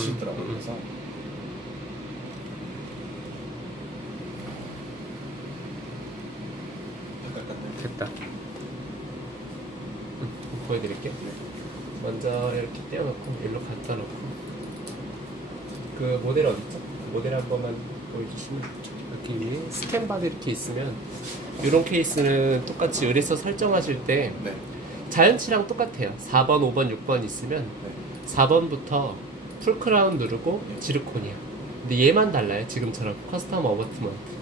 치시더라고요. 그래서 됐다. 보여드릴게요. 먼저 이렇게 떼어놓고 일로 갖다 놓고 그 모델 어딨죠? 모델 한 번만 보여주시면 여기 위에 스캔 바드 이렇게 있으면 이런 케이스는 똑같이 의뢰서 설정하실 때 네. 자연치랑 똑같아요. 4번, 5번, 6번 있으면 네. 4번부터 풀크라운 누르고 지르콘이야. 근데 얘만 달라요. 지금처럼 커스텀 어버트먼트.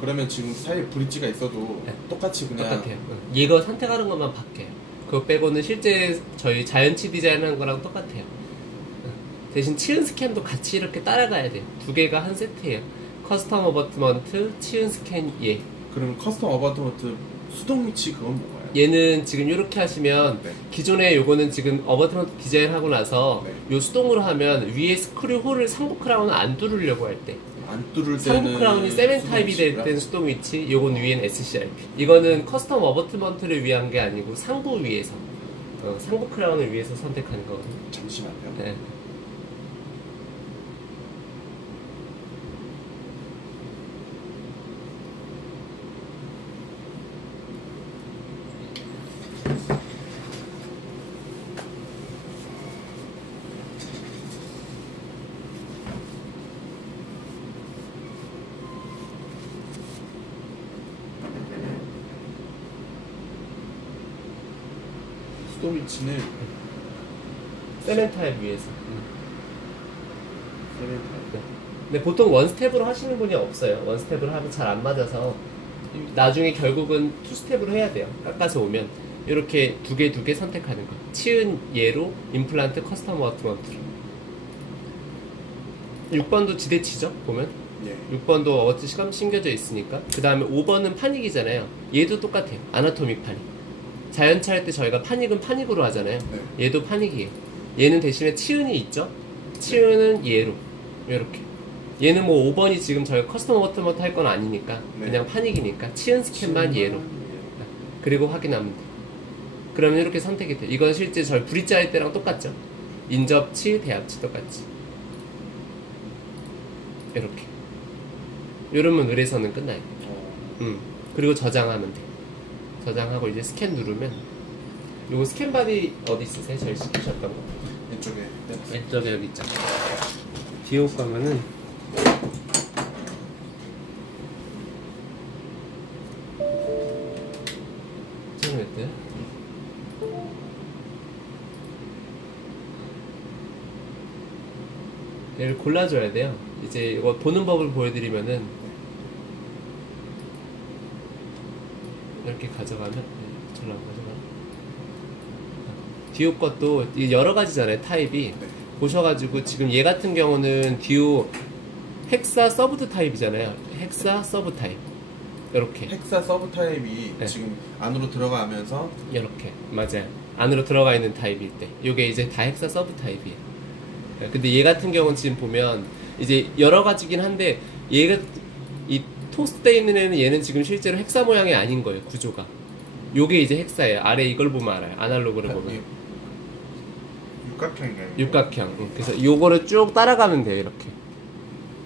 그러면 지금 사이에 브릿지가 있어도 네. 똑같이 그냥 똑같아요. 이거 선택하는 것만 바뀌어요. 그거 빼고는 실제 저희 자연치 디자인하는 거랑 똑같아요. 대신 치은 스캔도 같이 이렇게 따라가야 돼요. 두 개가 한 세트예요. 커스텀 어버트먼트, 치은 스캔 얘. 그러면 커스텀 어바트먼트 수동 위치 그건 뭐예요? 얘는 지금 이렇게 하시면 네. 기존에 요거는 지금 어버트먼트 디자인하고 나서 네. 요 수동으로 하면 위에 스크류 홀을 상부 크라운을 안 뚫으려고 할 때 안 뚫을 때는 상부 크라운이 세멘 수동 타입이 될 위치가? 때는 수동 위치, 요건 위엔 SCRP. 이거는 커스텀 어버트먼트를 위한 게 아니고 상부 위에서 상부 크라운을 위해서 선택하는 거거든요. 잠시만요. 네. 수동 위치는 세멘 타입 위에서. 세멘 타입. 네. 근데 보통 원스텝으로 하시는 분이 없어요. 원스텝으로 하면 잘 안 맞아서 나중에 결국은 투스텝으로 해야 돼요. 깎아서 오면 이렇게 두 개 선택하는 거. 치은 예로 임플란트 커스텀 어버트먼트로. 6번도 지대치죠 보면. 예. 6번도 어워트 시감 심겨져 있으니까. 그 다음에 5번은 파닉이잖아요. 얘도 똑같아요. 아나토믹 파닉. 자연차 할 때 저희가 파닉은 파닉으로 하잖아요. 네. 얘도 파닉이에요. 얘는 대신에 치은이 있죠. 치은은 얘로 이렇게. 얘는 뭐 5번이 지금 저희가 커스텀 어버트먼트 할 건 아니니까 네. 그냥 파닉이니까 치은 스캔만 얘로. 그리고 확인하면 돼. 그러면 이렇게 선택이 돼. 이건 실제 저희 브릿지 할 때랑 똑같죠. 인접치, 대합치 똑같지. 이렇게. 이러면 의뢰선은 끝나요. 그리고 저장하면 돼. 저장하고 이제 스캔 누르면 요거 스캔 바디 어디 있으세요? 저희 시키셨던 거. 왼쪽에. 네. 왼쪽에 여기 있죠. 디오 가면은 지금 몇 대? 얘를 골라줘야 돼요. 이제 이거 보는 법을 보여드리면은 이렇게 가져가면 저랑 가져가. 디오 것도 여러 가지잖아요. 타입이. 네. 보셔가지고 지금 얘 같은 경우는 디오 헥사 서브드 타입이잖아요. 헥사 서브 타입. 이렇게. 헥사 서브 타입이 네. 지금 안으로 들어가면서 이렇게. 맞아요. 안으로 들어가 있는 타입일 때. 요게 이제 다 헥사 서브 타입이에요. 근데 얘 같은 경우는 지금 보면 이제 여러 가지긴 한데 얘가 이 토스트되어 있는 애는 얘는 지금 실제로 헥사 모양이 아닌 거예요. 구조가. 요게 이제 헥사예요. 아래 이걸 보면 알아요. 아날로그를 보면. 육각형인가요? 육각형. 그래서 요거를 쭉 따라가면 돼요. 이렇게.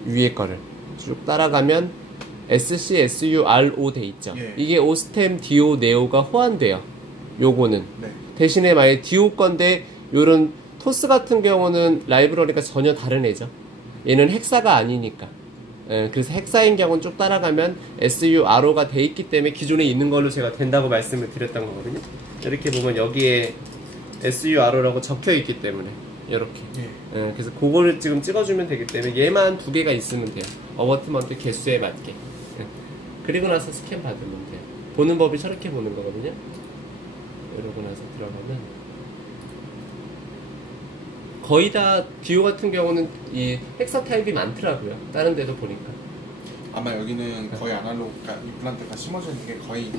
위에 거를 쭉 따라가면 SC, SU, RO 돼 있죠. 예. 이게 오스템, 디오, 네오가 호환돼요. 요거는. 네. 대신에 만약에 디오 건데 요런 토스 같은 경우는 라이브러리가 전혀 다른 애죠. 얘는 헥사가 아니니까. 그래서 헥사인 경우는 쭉 따라가면 SU, RO가 돼 있기 때문에 기존에 있는 걸로 제가 된다고 말씀을 드렸던 거거든요. 이렇게 보면 여기에 SU, RO라고 적혀 있기 때문에 이렇게. 예. 그래서 그거를 지금 찍어주면 되기 때문에 얘만 두 개가 있으면 돼요. 어버트먼트 개수에 맞게. 그리고 나서 스캔 받으면 돼요. 보는 법이 저렇게 보는 거거든요. 이러고 나서 들어가면 거의 다 디오 같은 경우는 이 헥사 타입이 많더라고요. 다른 데도 보니까. 아마 여기는 거의 아날로그, 그러니까 임플란트가 심어져 있는 게 거의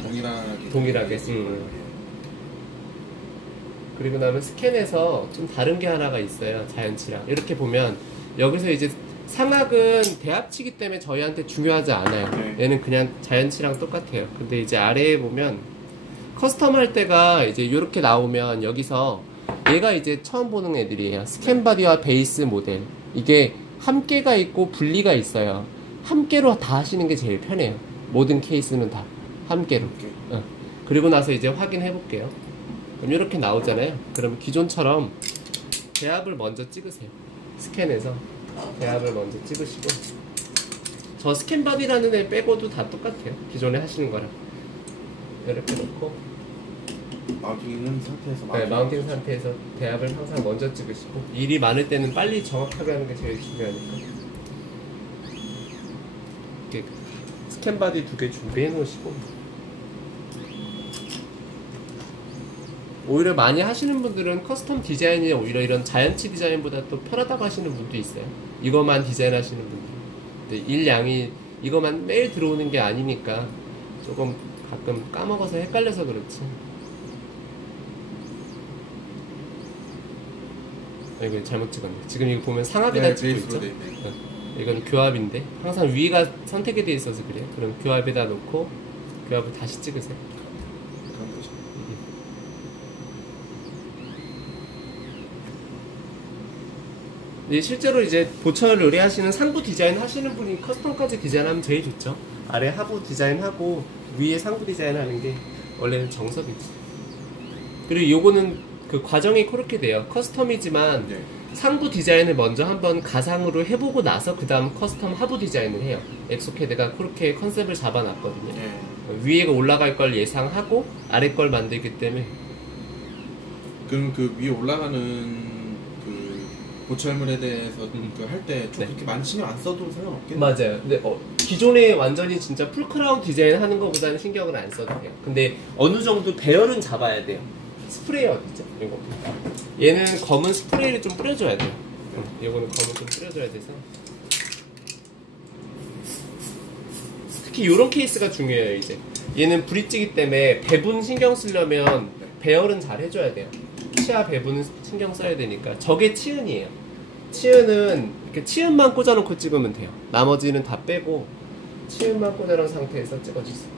동일하게. 그리고 나면 스캔에서 좀 다른 게 하나가 있어요. 자연치랑. 이렇게 보면 여기서 이제 상악은 대합치기 때문에 저희한테 중요하지 않아요. 네. 얘는 그냥 자연치랑 똑같아요. 근데 이제 아래에 보면 커스텀 할 때가 이제 이렇게 나오면 여기서 얘가 이제 처음 보는 애들이에요. 스캔바디와 베이스 모델. 이게 함께가 있고 분리가 있어요. 함께로 다 하시는 게 제일 편해요. 모든 케이스는 다 함께로. 그리고 나서 이제 확인해 볼게요. 그럼 이렇게 나오잖아요. 그럼 기존처럼 대압을 먼저 찍으세요. 스캔해서 대압을 먼저 찍으시고, 저 스캔바디라는 애 빼고도 다 똑같아요. 기존에 하시는 거랑. 이렇게 놓고, 마운팅 있는 상태에서 네, 마운팅 상태에서 대압을 항상 먼저 찍으시고, 일이 많을 때는 빨리 정확하게 하는 게 제일 중요하니까. 이렇게 스캔바디 2개 준비해 놓으시고, 오히려 많이 하시는 분들은 커스텀 디자인이 오히려 이런 자연치 디자인보다 또 편하다고 하시는 분도 있어요. 이것만 디자인하시는 분들. 근데 일량이 이것만 매일 들어오는 게 아니니까 조금 가끔 까먹어서 헷갈려서 그렇지. 이거 잘못 찍었네. 지금 이거 보면 상압이다 찍고 있죠? 이건 교합인데 항상 위가 선택이 돼 있어서 그래요. 그럼 교합에다 놓고 교합을 다시 찍으세요. 실제로 이제 보철을 의뢰하시는 상부 디자인 하시는 분이 커스텀까지 디자인하면 제일 좋죠. 아래 하부 디자인하고 위에 상부 디자인하는 게 원래는 정석이지. 그리고 요거는 그 과정이 그렇게 돼요. 커스텀이지만 네. 상부 디자인을 먼저 한번 가상으로 해보고 나서 그 다음 커스텀 하부 디자인을 해요. 엑소캐드가 그렇게 컨셉을 잡아놨거든요. 네. 위에가 올라갈 걸 예상하고 아래 걸 만들기 때문에. 그럼 그 위에 올라가는 보철물에 대해서 할 때 좀 네. 그렇게 많이 신경 안 써도 상관없겠네요. 맞아요. 근데 기존에 완전히 진짜 풀크라운 디자인 하는 것보다는 신경을 안 써도 돼요. 근데 어느 정도 배열은 잡아야 돼요. 스프레이 어디죠? 이거. 얘는 검은 스프레이를 좀 뿌려줘야 돼요. 이거는 검은 좀 뿌려줘야 돼서. 특히 이런 케이스가 중요해요. 이제 얘는 브릿지기 때문에 배분 신경 쓰려면 배열은 잘 해줘야 돼요. 치아 배분은 신경 써야 되니까. 저게 치은이에요. 치은은 이렇게 치은만 꽂아놓고 찍으면 돼요. 나머지는 다 빼고 치은만 꽂아놓은 상태에서 찍어주세요.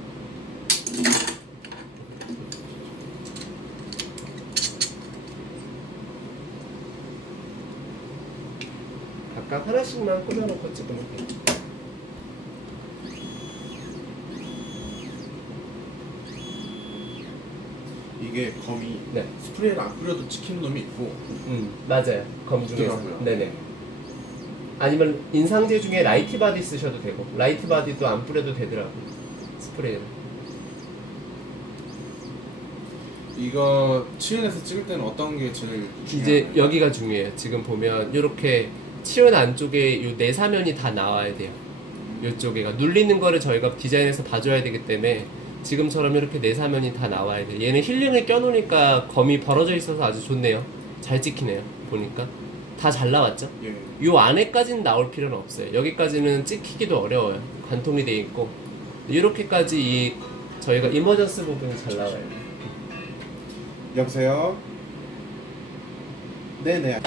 각각 하나씩만 꽂아놓고 찍으면 돼요. 이게 검이 네. 스프레이를 안 뿌려도 찍히는 놈이 있고 맞아요. 검 중에서. 있더라고요. 네네. 아니면 인상제 중에 라이트 바디 쓰셔도 되고, 라이트 바디도 안 뿌려도 되더라고요. 스프레이를. 이거 치은에서 찍을 때는 어떤 게 제일 이제 중요해요? 여기가 중요해요. 지금 보면 이렇게 치은 안쪽에 요 내사면이 다 나와야 돼요. 요쪽에가 눌리는 거를 저희가 디자인해서 봐줘야 되기 때문에 지금처럼 이렇게 내사면이 다 나와야 돼요. 얘는 힐링을 껴놓으니까 검이 벌어져 있어서 아주 좋네요. 잘 찍히네요. 보니까 다 잘 나왔죠? 예. 요 안에까지는 나올 필요는 없어요. 여기까지는 찍히기도 어려워요. 관통이 돼 있고 이렇게까지 이 저희가 이머전스 부분이 잘 나와요. 여보세요? 네네.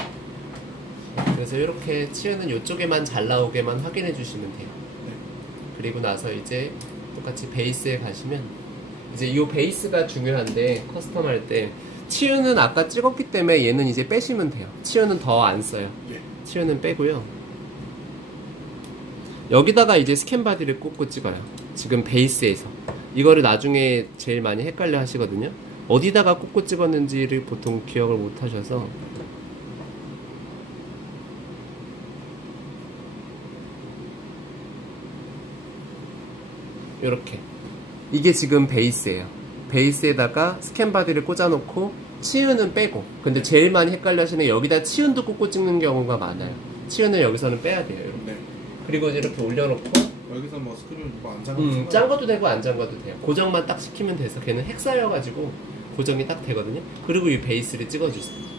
그래서 이렇게 치우는 이쪽에만 잘 나오게만 확인해 주시면 돼요. 네. 그리고 나서 이제 똑같이 베이스에 가시면 이제 이 베이스가 중요한데 커스텀 할 때 치유는 아까 찍었기 때문에 얘는 이제 빼시면 돼요. 치유는 더 안 써요. 예. 치유는 빼고요. 여기다가 이제 스캔 바디를 꽂고 찍어요. 지금 베이스에서. 이거를 나중에 제일 많이 헷갈려 하시거든요. 어디다가 꽂고 찍었는지를 보통 기억을 못 하셔서 요렇게. 이게 지금 베이스예요. 베이스에다가 스캔 바디를 꽂아놓고 치은은 빼고. 근데 제일 많이 헷갈려 하시는 게 여기다 치은도 꽂고 찍는 경우가 많아요. 치은을 여기서는 빼야 돼요. 이렇게. 네. 그리고 이렇게 올려놓고 여기서 뭐 스크류 뭐안 잠그면 짠 것도 되고 안 짠 것도 돼요. 고정만 딱 시키면 돼서 걔는 헥사여가지고 고정이 딱 되거든요. 그리고 이 베이스를 찍어주세요.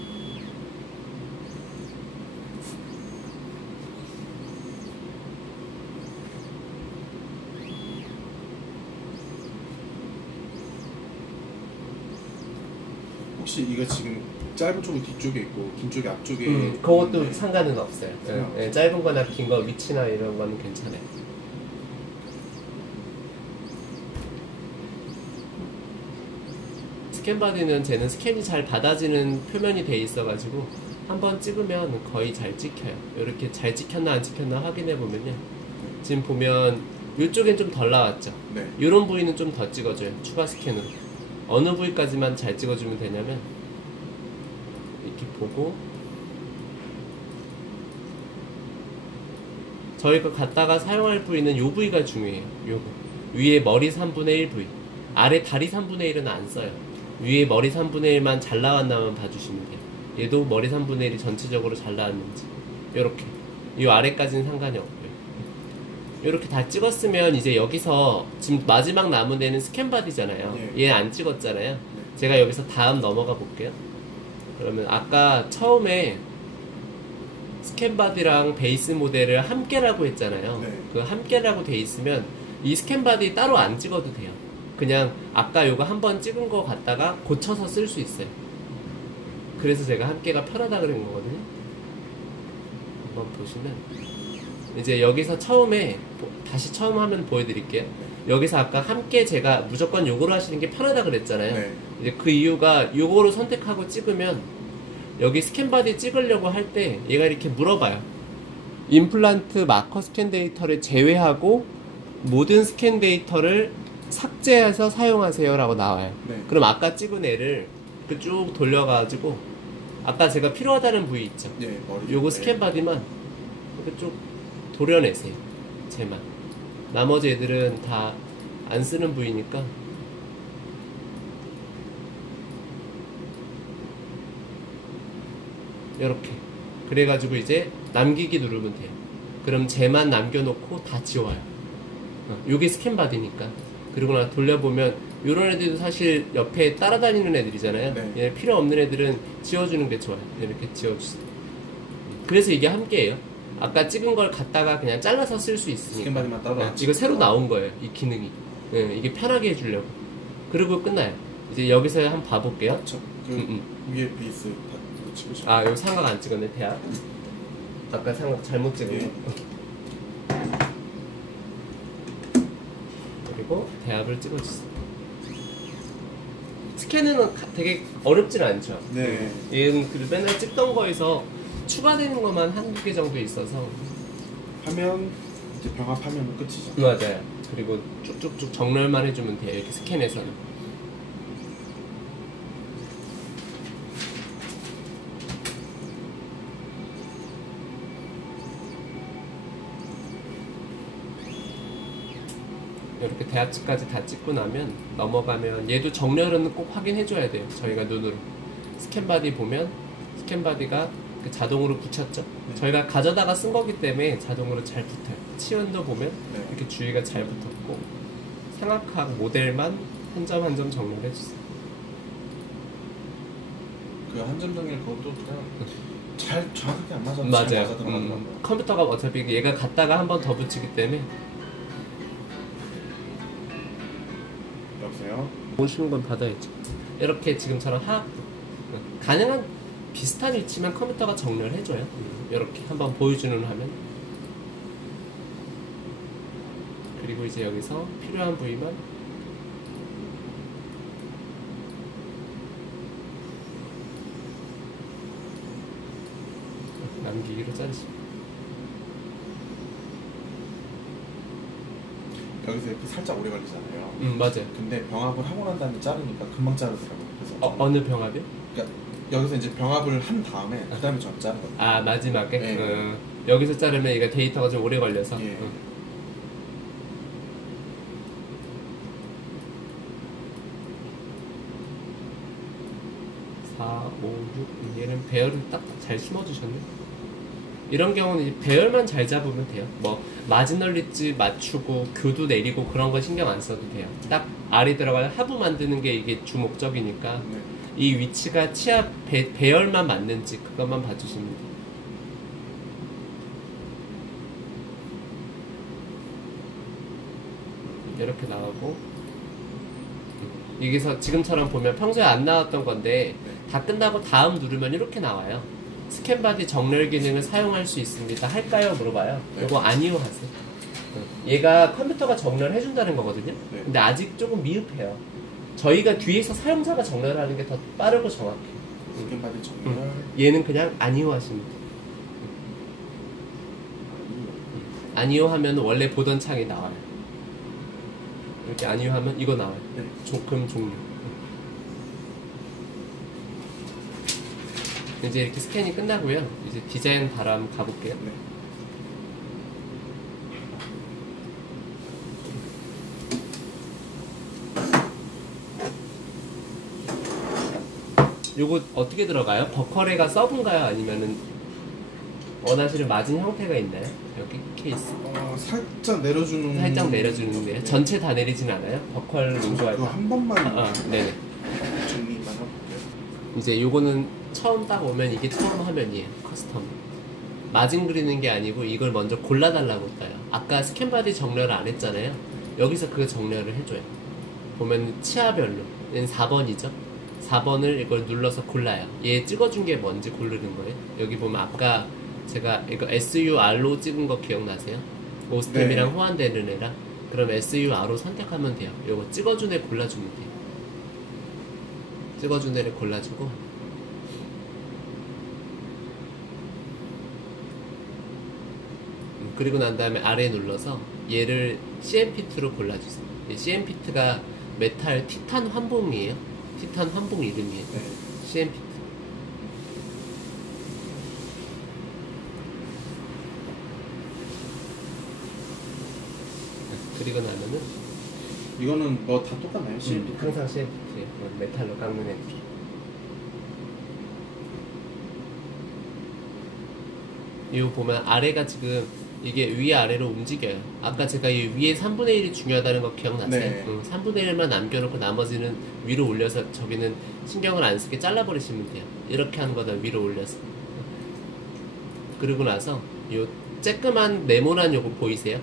혹시 이거 지금 짧은 쪽이 뒤쪽에 있고 긴 쪽이 앞쪽에 그것도 상관은 없어요. 상관없어요. 예, 짧은 거나 긴 거 위치나 이런 거는 괜찮아요. 스캔 바디는 쟤는 스캔이 잘 받아지는 표면이 돼 있어가지고 한번 찍으면 거의 잘 찍혀요. 이렇게 잘 찍혔나 안 찍혔나 확인해 보면요. 지금 보면 이쪽엔 좀 덜 나왔죠. 네. 이런 부위는 좀 더 찍어줘요. 추가 스캔으로. 어느 부위까지만 잘 찍어주면 되냐면 이렇게 보고 저희가 갖다가 사용할 부위는 이 부위가 중요해요. 요거 위에 머리 3분의 1 부위, 아래 다리 3분의 1은 안 써요. 위에 머리 3분의 1만 잘 나왔나만 봐주시면 돼요. 얘도 머리 3분의 1이 전체적으로 잘 나왔는지. 요렇게 이 아래까지는 상관이 없고요. 이렇게 다 찍었으면 이제 여기서 지금 마지막 남은 애는 스캔 바디잖아요. 예. 얘 안 찍었잖아요. 제가 여기서 다음 넘어가 볼게요. 그러면 아까 처음에 스캔 바디랑 베이스 모델을 함께라고 했잖아요. 네. 그 함께라고 돼 있으면 이 스캔 바디 따로 안 찍어도 돼요. 그냥 아까 요거 한번 찍은 거 갖다가 고쳐서 쓸 수 있어요. 그래서 제가 함께가 편하다 그런 거거든요. 한번 보시면 이제 여기서 처음에 다시 처음 화면 보여드릴게요. 여기서 아까 함께 제가 무조건 요거로 하시는 게 편하다 그랬잖아요. 네. 이제 그 이유가 요거로 선택하고 찍으면 여기 스캔 바디 찍으려고 할 때 얘가 이렇게 물어봐요. 임플란트 마커 스캔 데이터를 제외하고 모든 스캔 데이터를 삭제해서 사용하세요 라고 나와요. 네. 그럼 아까 찍은 애를 쭉 돌려가지고 아까 제가 필요하다는 부위 있죠. 네, 머리. 요거 스캔 바디만 이렇게 쭉 도려내세요. 쟤만. 나머지 애들은 다 안 쓰는 부위니까 이렇게. 그래가지고 이제 남기기 누르면 돼요. 그럼 쟤만 남겨놓고 다 지워요. 요게 스캔 바디니까. 그리고 나 돌려보면 요런 애들도 사실 옆에 따라다니는 애들이잖아요. 네. 얘 필요 없는 애들은 지워주는 게 좋아요. 이렇게 지워주세요. 그래서 이게 함께예요. 아까 찍은 걸 갖다가 그냥 잘라서 쓸 수 있으니까. 스캔 바디만 따로 안 이거 새로 나온 거예요. 이 기능이. 이게 편하게 해주려고. 그리고 끝나요. 이제 여기서 한번 봐볼게요. 맞죠? 그 위에 베이스 다 찍으시면. 아, 여기 삼각 안 찍었네, 대합. 아까 삼각 잘못 찍었네. 예. 그리고 대합을 찍어주세요. 스캔은 되게 어렵진 않죠. 네. 얘는 그 맨날 찍던 거에서 추가되는 것만 한두 개 정도 있어서. 하면 이제 병합하면 끝이죠. 맞아요. 그리고 쭉쭉쭉 정렬만 해주면 돼요. 이렇게 스캔해서는. 이렇게 대합치까지 다 찍고 나면 넘어가면 얘도 정렬은 꼭 확인해줘야 돼요. 저희가 눈으로. 스캔 바디 보면 스캔 바디가 그 자동으로 붙였죠. 네. 저희가 가져다가 쓴 거기 때문에 자동으로 잘 붙어요. 치원도 보면 네. 이렇게 주위가 잘 붙었고 삼각학 모델만 한 점 한 점 정렬해주세요. 그 한 점 정렬 그것도 그냥 잘 정확하게 안 맞아도 잘 맞아요. 맞아 들어가더라고요. 컴퓨터가 어차피 얘가 갖다가 한 번 더 붙이기 때문에 여보세요? 보시는 건 받아야죠. 이렇게 지금처럼 가능한 비슷한 위치만 컴퓨터가 정렬해줘요. 이렇게 한번 보여주는 화면. 그리고 이제 여기서 필요한 부위만 남기기로 자르시면. 여기서 이렇게 살짝 오래 걸리잖아요. 맞아요. 근데 병합을 하고 난 다음에 자르니까 금방 자르더라고요. 그래서 어느 병합이요? 그러니까 여기서 이제 병합을 한 다음에 그 다음에 전 자른 거예요. 아, 마지막에? 네. 여기서 자르면 얘가 데이터가 좀 오래 걸려서. 예. 4, 5, 6. 얘는 배열을 딱 잘 심어주셨네. 이런 경우는 이제 배열만 잘 잡으면 돼요. 뭐 마지널리지 맞추고 교도 내리고 그런 거 신경 안 써도 돼요. 딱 알이 들어가야 하부 만드는 게 이게 주 목적이니까 네. 이 위치가 치아 배열만 맞는지 그것만 봐주시면 돼요. 이렇게 나오고 여기서 지금처럼 보면 평소에 안 나왔던 건데 다 끝나고 다음 누르면 이렇게 나와요. 스캔 바디 정렬 기능을 사용할 수 있습니다. 할까요? 물어봐요. 네. 이거 아니요 하세요. 얘가 컴퓨터가 정렬 해준다는 거거든요. 네. 근데 아직 조금 미흡해요. 저희가 뒤에서 사용자가 정렬하는 게 더 빠르고 정확해요. 스캔바디 정렬. 얘는 그냥 아니오 하시면 돼요. 아니오 하면 원래 보던 창이 나와요. 이렇게 아니오 하면 이거 나와요. 네. 금 종류. 이제 이렇게 스캔이 끝나고요. 이제 디자인 바람 가볼게요. 네. 요거 어떻게 들어가요? 버커레가 서브인가요? 아니면은 원하시는 마진 형태가 있나요? 여기 케이스 살짝 내려주는. 살짝 내려주는데요. 전체 다 내리진 않아요? 버컬 운조할 때. 그거 한 번만 네네. 정리만 해볼게요. 이제 요거는 처음 딱 오면 이게 처음 화면이에요. 커스텀. 마진 그리는 게 아니고 이걸 먼저 골라달라고 떠요. 아까 스캔바디 정렬을 안 했잖아요. 여기서 그 정렬을 해줘요. 보면 치아별로. 얘는 4번이죠. 4번을 이걸 눌러서 골라요. 얘 찍어준 게 뭔지 고르는 거예요. 여기 보면 아까 제가 이거 SUR로 찍은 거 기억나세요? 오스템이랑 네. 호환되는 애랑. 그럼 SUR로 선택하면 돼요. 요거 찍어준 애 골라주면 돼요. 찍어준 애를 골라주고 그리고 난 다음에 아래 눌러서 얘를 CM피트로 골라주세요. CM피트가 메탈 티탄 환봉이에요. 티탄 환봉 이름이에요. 네. CM피트. 그리고 나면은 이거는 뭐 다 똑같나요? CMP? 항상 CM피트예요. 메탈로 깎는 애들. 이거 보면 아래가 지금 이게 위아래로 움직여요. 아까 제가 이 위에 3분의 1이 중요하다는 거 기억나세요? 네. 3분의 1만 남겨놓고 나머지는 위로 올려서 저기는 신경을 안 쓰게 잘라버리시면 돼요. 이렇게 하는 거다 위로 올려서. 그리고 나서 요 쬐끄만 네모난 요거 보이세요?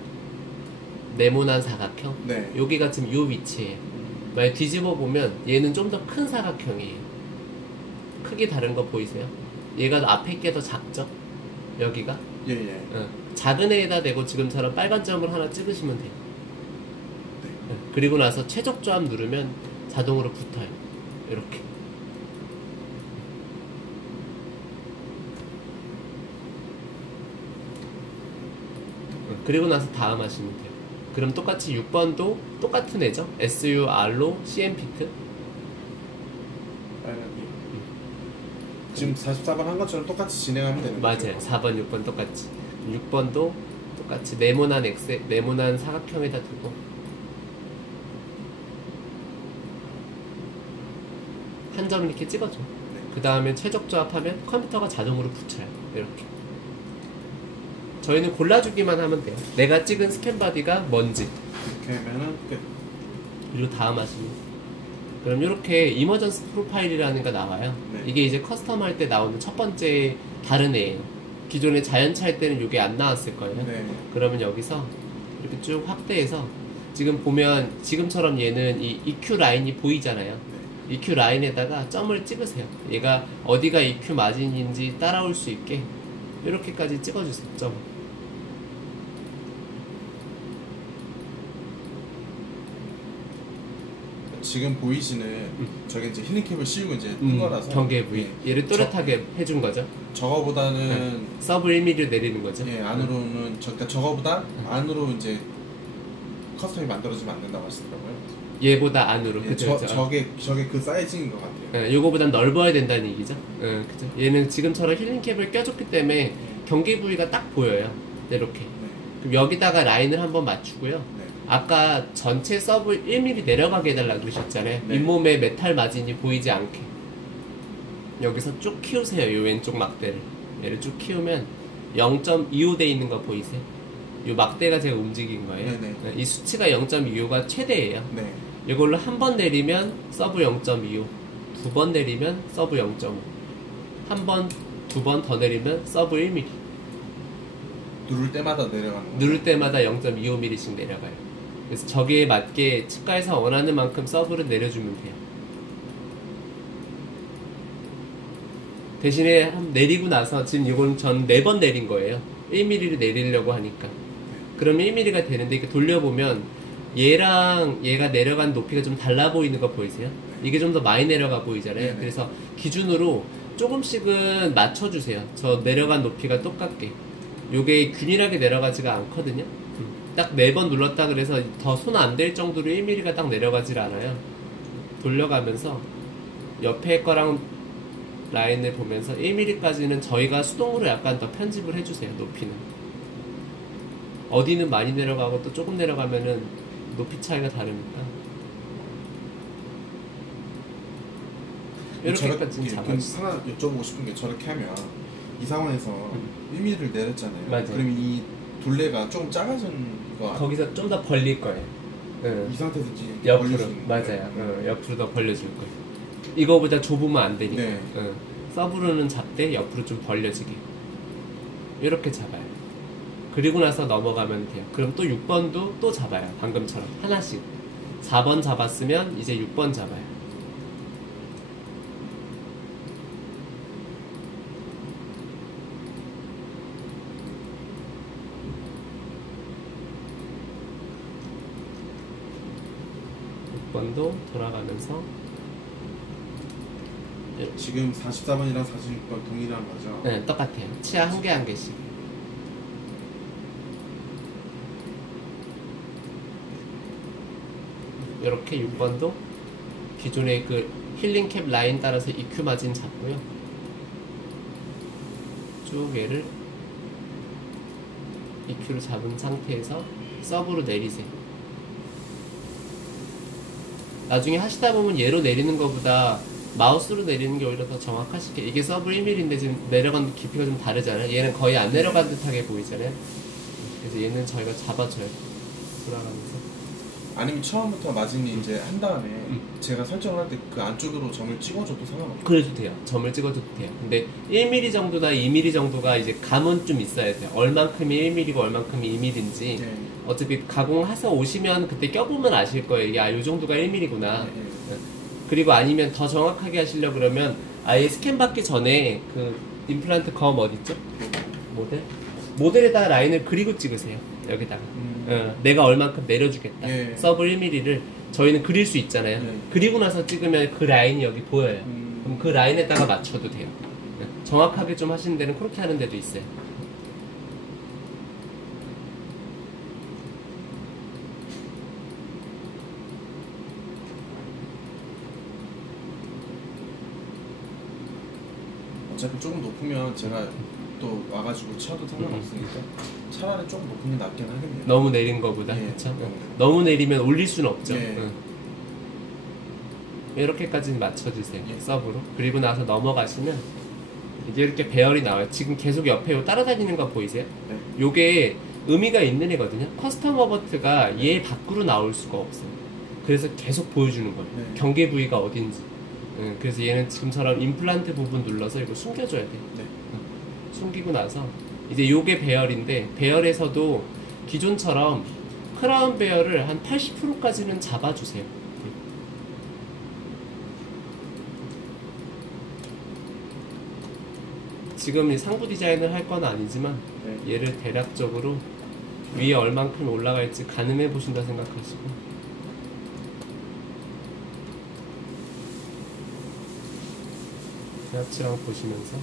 네모난 사각형? 네. 여기가 지금 요 위치예요. 만약 뒤집어 보면 얘는 좀 더 큰 사각형이에요. 크기 다른 거 보이세요? 얘가 앞에 게 더 작죠? 여기가? 예예. 작은 애에다 대고 지금처럼 빨간 점을 하나 찍으시면 돼요. 네. 그리고 나서 최적 조합 누르면 자동으로 붙어요. 이렇게. 그리고 나서 다음 하시면 돼요. 그럼 똑같이 6번도 똑같은 애죠? SUR로 CM피트. 빨간이. 지금 44번 한 것처럼 똑같이 진행하면 되는 거죠? 맞아요. 4번, 6번 똑같이. 6번도 똑같이 네모난 사각형에다 두고 한 점 이렇게 찍어줘. 네. 그 다음에 최적 조합하면 컴퓨터가 자동으로 붙여요. 이렇게. 저희는 골라주기만 하면 돼요. 내가 찍은 스캔바디가 뭔지. 이렇게 하면은 끝. 그리고 다음 하시면. 그럼 이렇게 이머전스 프로파일이라는 거 나와요. 네. 이게 이제 커스텀 할 때 나오는 첫 번째 다른 애예요. 기존에 자연차 할 때는 이게 안 나왔을 거예요. 네. 그러면 여기서 이렇게 쭉 확대해서 지금 보면 지금처럼 얘는 이 EQ 라인이 보이잖아요. 네. EQ 라인에다가 점을 찍으세요. 얘가 어디가 EQ 마진인지 따라올 수 있게 이렇게까지 찍어주세요. 점. 지금 보이시는 저게 이제 힐링캡을 씌우고 이제 뜬 거라서 경계 부위. 예. 얘를 또렷하게 해준 거죠. 저거보다는 서브 1mm를 내리는 거죠. 예, 안으로는 그러니까 저거보다 안으로 이제 커스텀이 만들어지면 안 된다고 하시더라고요. 얘보다 안으로. 예, 그쵸, 그쵸. 저게 그 사이즈인 것 같아요. 요거보단 넓어야 된다는 얘기죠. 그죠. 얘는 지금처럼 힐링캡을 껴줬기 때문에 경계 부위가 딱 보여요. 이렇게. 네. 그럼 여기다가 라인을 한번 맞추고요. 네. 아까 전체 서브 1mm 내려가게 해달라고 그러셨잖아요. 네. 잇몸에 메탈 마진이 보이지 않게. 여기서 쭉 키우세요. 요 왼쪽 막대를. 얘를 쭉 키우면 0.25 돼 있는 거 보이세요? 요 막대가 제가 움직인 거예요. 네네. 이 수치가 0.25가 최대예요. 네. 이걸로 한 번 내리면 서브 0.25, 두 번 내리면 서브 0.5, 한 번, 두 번 더 내리면 서브 1mm. 누를 때마다 내려가는 거예요. 누를 때마다 0.25mm씩 내려가요. 그래서 저기에 맞게 치과에서 원하는 만큼 서브를 내려주면 돼요. 대신에 내리고 나서 지금 이건 전 4번 내린 거예요. 1mm를 내리려고 하니까. 그럼 1mm가 되는데 이렇게 돌려보면 얘랑 얘가 내려간 높이가 좀 달라 보이는 거 보이세요? 이게 좀 더 많이 내려가 보이잖아요. 네네. 그래서 기준으로 조금씩은 맞춰주세요. 저 내려간 높이가 똑같게. 요게 균일하게 내려가지가 않거든요. 딱 4번 눌렀다 그래서 더 손 안 댈 정도로 1mm가 딱 내려가질 않아요. 돌려가면서 옆에 거랑 라인을 보면서 1mm까지는 저희가 수동으로 약간 더 편집을 해주세요. 높이는. 어디는 많이 내려가고 또 조금 내려가면은 높이 차이가 다르니까. 이렇게까지 잡아주세요. 하나 여쭤보고 싶은 게 저렇게 하면 이 상황에서 1mm를 내렸잖아요. 맞아요. 그럼 이 둘레가 좀 작아진 거 거기서 좀 더 벌릴 거예요. 이 상태에서 이제 옆으로. 벌려지는 맞아요. 거예요? 옆으로 더 벌려줄 거예요. 이거보다 좁으면 안 되니까. 네. 서브로는 잡되 옆으로 좀 벌려지게. 이렇게 잡아요. 그리고 나서 넘어가면 돼요. 그럼 또 6번도 또 잡아요. 방금처럼. 하나씩. 4번 잡았으면 이제 6번 잡아요. 번도 돌아가면서 지금 44번이랑 46번 동일한 거죠? 네, 똑같아요. 치아 한 개 한 개씩. 이렇게 6번도 기존의 그 힐링 캡 라인 따라서 EQ 마진 잡고요. 쭉 얘를 EQ로 잡은 상태에서 서브로 내리세요. 나중에 하시다 보면 얘로 내리는 것보다 마우스로 내리는 게 오히려 더 정확하시게. 이게 서브 1mm인데 지금 내려간 깊이가 좀 다르잖아요. 얘는 거의 안 내려간 듯하게 보이잖아요. 그래서 얘는 저희가 잡아줘요. 돌아가면서. 아니면 처음부터 마진이 이제 한 다음에 제가 설정을 할 때 그 안쪽으로 점을 찍어줘도 상관없어요? 그래도 돼요. 점을 찍어줘도 돼요. 근데 1mm 정도나 2mm 정도가 이제 감은 좀 있어야 돼요. 얼만큼이 1mm고 얼만큼이 2mm인지. 네. 어차피 가공해서 오시면 그때 껴보면 아실 거예요. 야, 요 정도가 1mm구나. 그리고 아니면 더 정확하게 하시려고 그러면 아예 스캔 받기 전에 그 임플란트 검 어딨죠? 모델? 모델에다가 라인을 그리고 찍으세요. 여기다가. 내가 얼만큼 내려주겠다. 네. 서브 1mm를 저희는 그릴 수 있잖아요. 네. 그리고 나서 찍으면 그 라인이 여기 보여요. 그럼 그 라인에다가 맞춰도 돼요. 정확하게 좀 하시는 데는 그렇게 하는 데도 있어요. 어차피 조금 높으면 제가 또 와가지고 쳐도 상관없으니까 차라리 조금 높은 게 낫긴 하겠네요. 너무 내린 거보다. 예. 그쵸? 너무 내리면 올릴 수는 없죠. 예. 이렇게까지는 맞춰주세요. 예. 서브로. 그리고 나서 넘어가시면 이제 이렇게 배열이 나와요. 지금 계속 옆에 요 따라다니는 거 보이세요? 네. 요게 의미가 있는 애거든요. 커스텀 어버트가 얘 밖으로 나올 수가 없어요. 그래서 계속 보여주는 거예요. 네. 경계 부위가 어딘지. 그래서 얘는 지금처럼 임플란트 부분 눌러서 이거 숨겨줘야 돼요. 네. 숨기고 나서 이제 요게 배열인데, 배열에서도 기존처럼 크라운 배열을 한 80%까지는 잡아주세요. 지금 이 상부 디자인을 할 건 아니지만 네. 얘를 대략적으로 위에 얼만큼 올라갈지 가늠해 보신다 생각하시고, 대합치랑 보시면서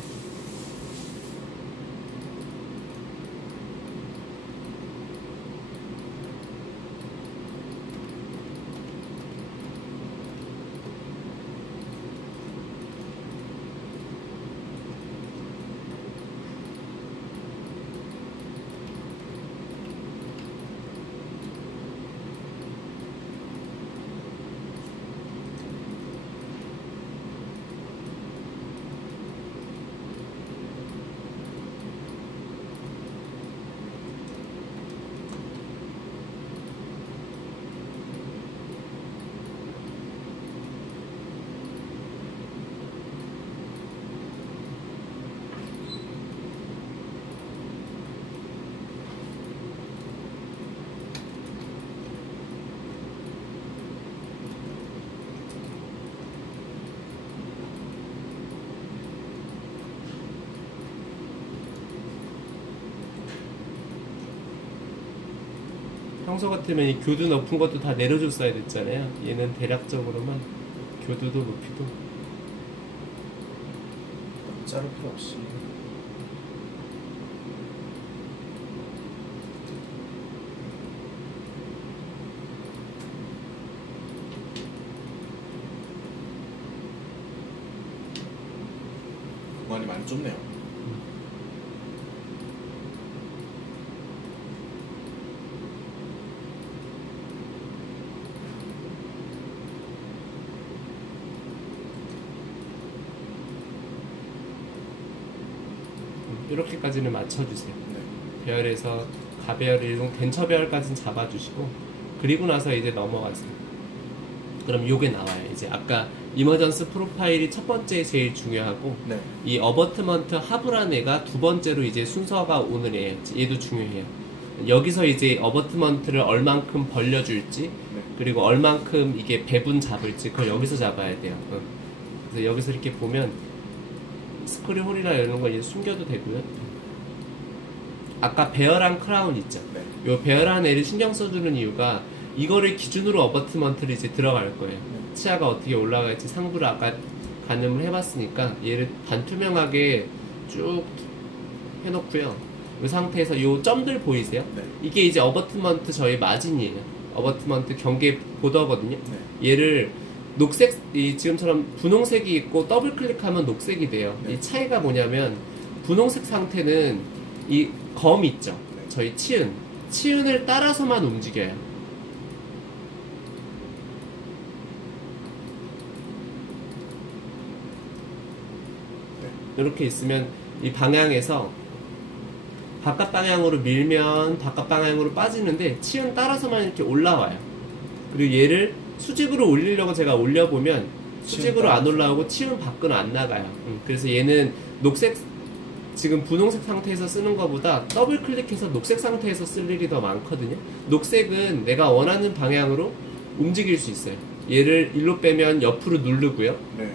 평소 같으면 이 교두 높은 것도 다 내려줬어야 됐잖아요. 얘는 대략적으로만 교두도 높이도 자를 필요 없이. 공간이 많이 좁네요. 이렇게까지는 맞춰주세요. 네. 배열에서 가배열, 일동, 덴처 배열까지는 잡아주시고 그리고 나서 이제 넘어가세요. 그럼 요게 나와요. 이제 아까 이머전스 프로파일이 첫 번째 제일 중요하고 네. 이 어버트먼트 하부란 애가 두 번째로 이제 순서가 오는 애예요. 얘도 중요해요. 여기서 이제 어버트먼트를 얼만큼 벌려줄지 네. 그리고 얼만큼 이게 배분 잡을지 그걸 여기서 잡아야 돼요. 그래서 여기서 이렇게 보면 스크류 홀이나 이런 거 이제 숨겨도 되고요. 아까 배열한 크라운 있죠. 네. 요 배열한 애를 신경 써주는 이유가 이거를 기준으로 어버트먼트를 이제 들어갈 거예요. 네. 치아가 어떻게 올라갈지 상부를 아까 가늠을 해봤으니까 얘를 반투명하게 쭉 해놓고요. 이 상태에서 요 점들 보이세요? 네. 이게 이제 어버트먼트 저희 마진이에요. 어버트먼트 경계 보더거든요. 네. 얘를 녹색, 지금처럼 분홍색이 있고 더블 클릭하면 녹색이 돼요. 네. 이 차이가 뭐냐면 분홍색 상태는 이 검 있죠. 네. 저희 치은을 따라서만 움직여요. 네. 이렇게 있으면 이 방향에서 바깥 방향으로 밀면 바깥 방향으로 빠지는데 치은 따라서만 이렇게 올라와요. 그리고 얘를 수직으로 올리려고 제가 올려보면 수직으로 안 올라오고 치은 밖은 안 나가요. 그래서 얘는 녹색, 지금 분홍색 상태에서 쓰는 것보다 더블 클릭해서 녹색 상태에서 쓸 일이 더 많거든요. 녹색은 내가 원하는 방향으로 움직일 수 있어요. 얘를 일로 빼면 옆으로 누르고요. 네.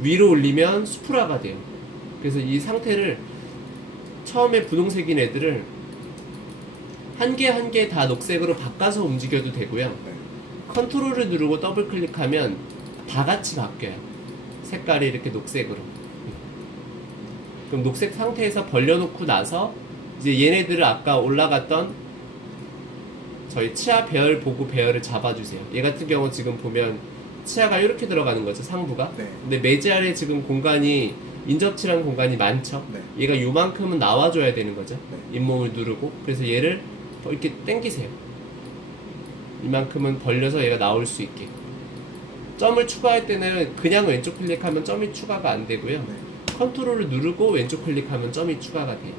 위로 올리면 수프라가 돼요. 그래서 이 상태를 처음에 분홍색인 애들을 한 개 한 개 다 녹색으로 바꿔서 움직여도 되고요. 네. 컨트롤을 누르고 더블 클릭하면 다 같이 바뀌어요. 색깔이 이렇게 녹색으로. 그럼 녹색 상태에서 벌려놓고 나서 이제 얘네들을 아까 올라갔던 저희 치아 배열 보고 배열을 잡아주세요. 얘 같은 경우 지금 보면 치아가 이렇게 들어가는 거죠, 상부가. 네. 근데 매지 아래 지금 공간이 인접치랑 공간이 많죠. 네. 얘가 요만큼은 나와줘야 되는 거죠. 네. 잇몸을 누르고. 그래서 얘를 이렇게 당기세요. 이만큼은 벌려서 얘가 나올 수 있게. 점을 추가할 때는 그냥 왼쪽 클릭하면 점이 추가가 안 되고요. 네. 컨트롤을 누르고 왼쪽 클릭하면 점이 추가가 돼요.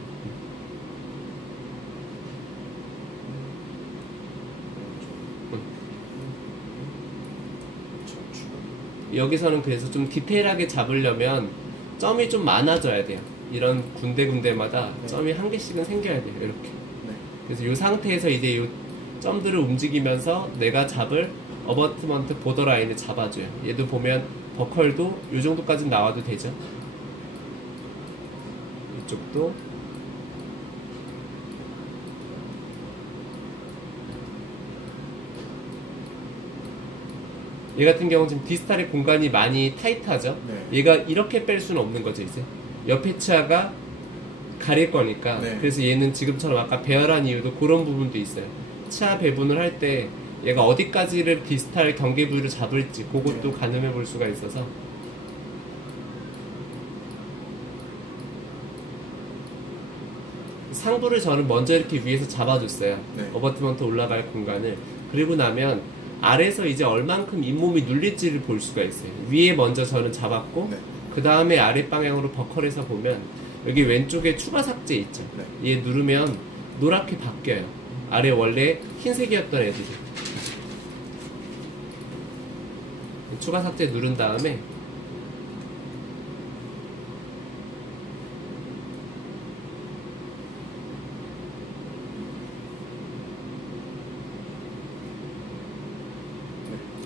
여기서는 그래서 좀 디테일하게 잡으려면 점이 좀 많아져야 돼요. 이런 군데군데마다 네. 점이 한 개씩은 생겨야 돼요. 이렇게. 네. 그래서 이 상태에서 이제 이 점들을 움직이면서 내가 잡을 어버트먼트 보더 라인을 잡아줘요. 얘도 보면 버컬도 이 정도까지 나와도 되죠. 이쪽도 얘 같은 경우는 지금 디스탈의 공간이 많이 타이트하죠. 네. 얘가 이렇게 뺄 수는 없는 거죠. 이제 옆에 치아가 가릴 거니까. 네. 그래서 얘는 지금처럼 아까 배열한 이유도 그런 부분도 있어요. 치아 배분을 할 때 얘가 어디까지를 디스탈 경계 부위를 잡을지 그것도 네. 가늠해 볼 수가 있어서 상부를 저는 먼저 이렇게 위에서 잡아줬어요. 네. 어버트먼트 올라갈 공간을. 그리고 나면 아래에서 이제 얼만큼 잇몸이 눌릴지를 볼 수가 있어요. 위에 먼저 저는 잡았고 네. 그 다음에 아래 방향으로 버컬에서 보면 여기 왼쪽에 추가 삭제 있죠. 네. 얘 누르면 노랗게 바뀌어요. 아래 원래 흰색이었던 애들이. 추가 삭제 누른 다음에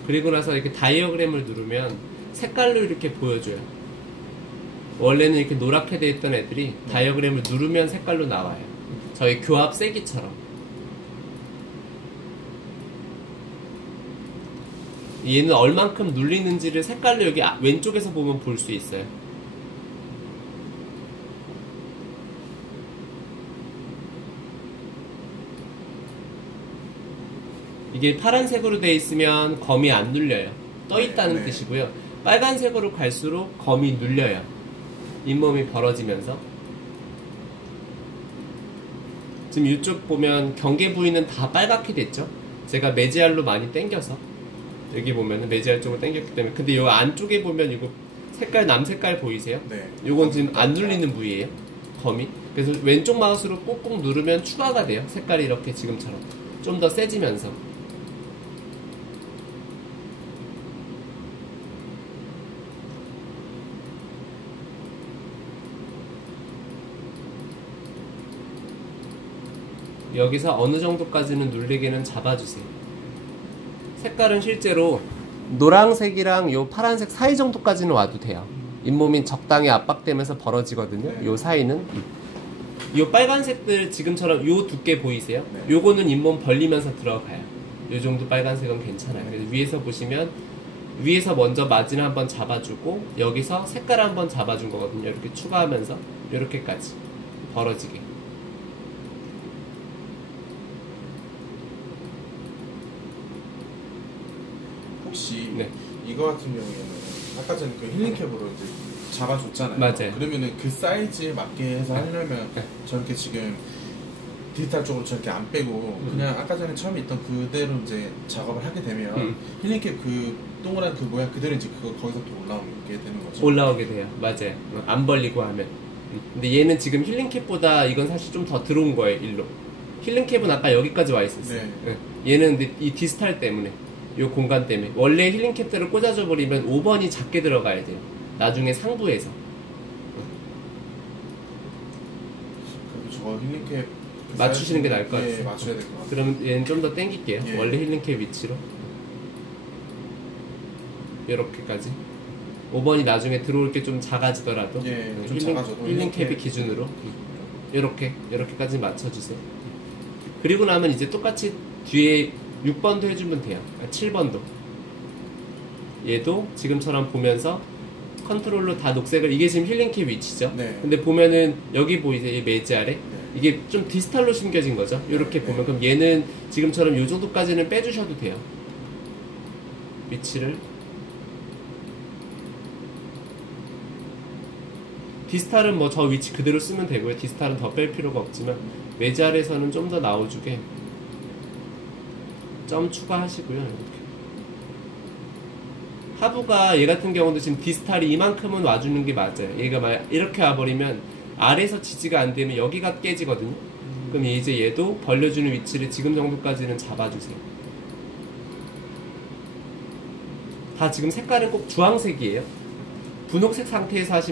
그리고 나서 이렇게 다이어그램을 누르면 색깔로 이렇게 보여줘요. 원래는 이렇게 노랗게 돼 있던 애들이 다이어그램을 누르면 색깔로 나와요. 저희 교합 세기처럼. 얘는 얼만큼 눌리는지를 색깔로 여기 왼쪽에서 보면 볼 수 있어요. 이게 파란색으로 돼 있으면 검이 안 눌려요. 떠 있다는 네. 뜻이고요. 빨간색으로 갈수록 검이 눌려요. 잇몸이 벌어지면서. 지금 이쪽 보면 경계 부위는 다 빨갛게 됐죠. 제가 매지알로 많이 당겨서 여기 보면은 매지알 쪽으로 당겼기 때문에. 근데 요 안쪽에 보면 이거 색깔 남색깔 보이세요? 네. 요건 지금 안 눌리는 부위예요. 검이. 그래서 왼쪽 마우스로 꾹꾹 누르면 추가가 돼요. 색깔이 이렇게 지금처럼 좀 더 세지면서. 여기서 어느 정도까지는 눌리게는 잡아주세요. 색깔은 실제로 노란색이랑 요 파란색 사이 정도까지는 와도 돼요. 잇몸이 적당히 압박되면서 벌어지거든요. 요 사이는. 요 빨간색들 지금처럼 요 두께 보이세요? 네. 요거는 잇몸 벌리면서 들어가요. 요 정도 빨간색은 괜찮아요. 그래서 위에서 보시면 위에서 먼저 마진을 한번 잡아주고 여기서 색깔 한번 잡아준 거거든요. 이렇게 추가하면서 이렇게까지 벌어지게. 혹시 네. 이거 같은 경우에는 아까 전에 그 힐링캡으로 이제 잡아줬잖아요. 맞아요. 그러면은 그 사이즈에 맞게 해서 하려면 네. 저렇게 지금 디지털 쪽으로 저렇게 안 빼고 그냥 아까 전에 처음에 있던 그대로 이제 작업을 하게 되면 힐링캡 그 동그란 그 모양 그대로 이제 그거 거기서 또 올라오게 되는 거죠. 올라오게 돼요. 맞아요. 안 벌리고 하면. 근데 얘는 지금 힐링캡보다 이건 사실 좀 더 들어온 거예요. 일로. 힐링캡은 아까 여기까지 와 있었어요. 네. 얘는 근데 이 디스탈 때문에, 요 공간 때문에. 원래 힐링캡대로 꽂아줘 버리면 5번이 작게 들어가야 돼요. 나중에 상부에서. 그럼 저거 힐링캡 맞추시는 게 나을 것 같아요. 예, 맞춰야 될 것 같아요. 그러면 얘는 좀 더 당길게요. 예. 원래 힐링캡 위치로. 요렇게까지. 5번이 나중에 들어올 게 좀 작아지더라도 예, 좀 작아져도 힐링캡이 힐링캡. 기준으로 요렇게까지 맞춰주세요. 그리고 나면 이제 똑같이 뒤에 6번도 해주면 돼요. 7번도. 얘도 지금처럼 보면서 컨트롤로 다 녹색을, 이게 지금 힐링캡 위치죠. 네. 근데 보면은 여기 보이세요? 이 매지 아래? 네. 이게 좀 디스탈로 심겨진 거죠. 이렇게 네. 보면. 그럼 얘는 지금처럼 요 정도까지는 빼주셔도 돼요. 위치를. 디스탈은 뭐 저 위치 그대로 쓰면 되고요. 디스탈은 더 뺄 필요가 없지만 매지 아래에서는 좀 더 나와주게 점 추가하시고요. 이렇게. 하부가 얘 같은 경우도 지금 디스탈이 이만큼은 와주는 게 맞아요. 얘가 막 이렇게 와버리면 아래에서 지지가 안 되면 여기가 깨지거든요. 그럼 이제 얘도 벌려주는 위치를 지금 정도까지는 잡아주세요. 다 지금 색깔은 꼭 주황색이에요. 분홍색 상태에서 하시면